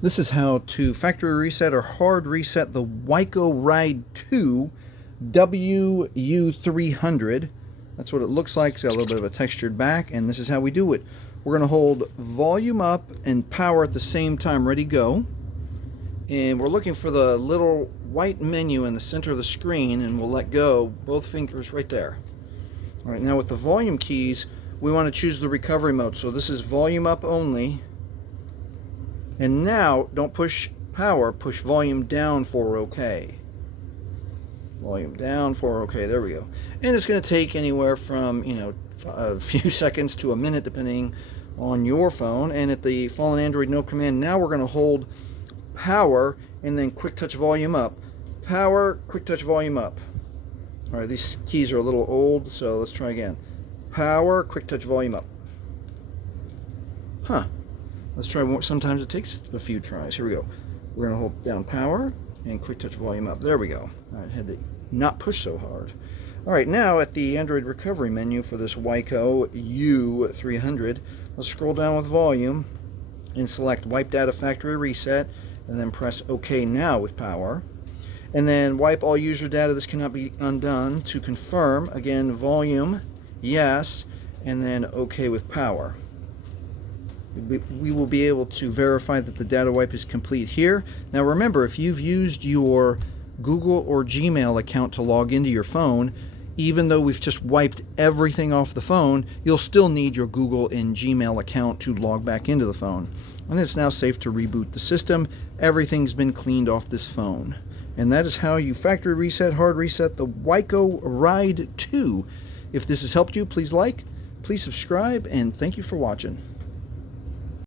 This is how to factory reset or hard reset the Wiko Ride 2 WU300. That's what it looks like. It's got a little bit of a textured back, and this is how we do it. We're going to hold volume up and power at the same time. Ready, go. And we're looking for the little white menu in the center of the screen, and we'll let go, both fingers right there. All right, now with the volume keys, we want to choose the recovery mode. So this is volume up only. And now, don't push power, push volume down for OK. Volume down for OK, there we go. And it's going to take anywhere from, a few seconds to a minute, depending on your phone. And at the Fallen Android No Command, now we're going to hold power and then quick touch volume up. Power, quick touch volume up. All right, these keys are a little old, so let's try again. Power, quick touch volume up. Huh. Let's try one. Sometimes it takes a few tries. Here we go. We're going to hold down power and quick touch volume up. There we go. I had to not push so hard. All right, now at the Android recovery menu for this Wiko U300, let's scroll down with volume and select Wipe Data Factory Reset, and then press OK now with power. And then wipe all user data. This cannot be undone. To confirm, again, volume, yes, and then OK with power. We will be able to verify that the data wipe is complete here. Now remember, if you've used your Google or Gmail account to log into your phone, even though we've just wiped everything off the phone, you'll still need your Google and Gmail account to log back into the phone. And it's now safe to reboot the system. Everything's been cleaned off this phone. And that is how you factory reset, hard reset the Wiko Ride 2. If this has helped you, please like, please subscribe, and thank you for watching.